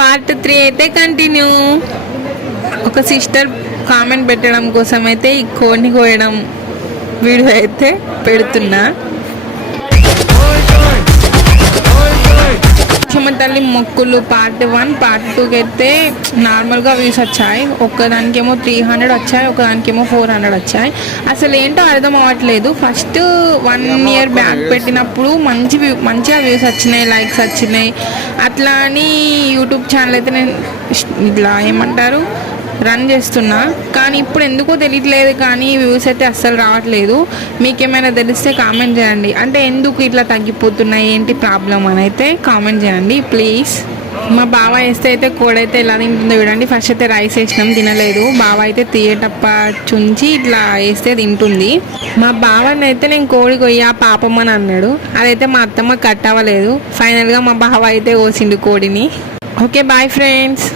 Part 3 అయితే continue. ఒక sister comment పెట్టడం కోసం అయితే ఈ కోడిని కోయడం వీడియో అయితే పెడుతున్నా. లక్ష్మమ్మ తల్లి మొక్కులు పార్ట్ 1 పార్ట్ 2కి అయితే నార్మల్గా వ్యూస్ వచ్చాయి. ఒక్కదానికేమో 300 వచ్చాయి, ఒకదానికేమో 400 వచ్చాయి. అసలు ఏంటో అర్థం అవ్వట్లేదు. ఫస్ట్ 1 ఇయర్ బ్యాక్ పెట్టినప్పుడు మంచిగా వ్యూస్ వచ్చినాయి, లైక్స్ వచ్చినాయి. అట్లా అని యూట్యూబ్ ఛానల్ అయితే నేను ఇట్లా ఏమంటారు రన్ చేస్తున్నా. కానీ ఇప్పుడు ఎందుకో తెలియట్లేదు, కానీ వ్యూస్ అయితే అస్సలు రావట్లేదు. మీకేమైనా తెలిస్తే కామెంట్ చేయండి. అంటే ఎందుకు ఇట్లా తగ్గిపోతున్నాయి, ఏంటి ప్రాబ్లం అని అయితే కామెంట్ చేయండి ప్లీజ్. మా బావ వేస్తే అయితే కోడైతే ఎలా తింటుందో చూడండి. ఫస్ట్ అయితే రైస్ వేసినాం, తినలేదు. బావ అయితే తీయేటప్ప చుంచి ఇట్లా వేస్తే తింటుంది. మా బావని అయితే నేను కోడి కొయ్యా పాపం అని అన్నాడు. అదైతే మా అత్తమ్మ కట్ అవ్వలేదు. ఫైనల్గా మా బావ అయితే కోసిండు కోడిని. Okay bye friends.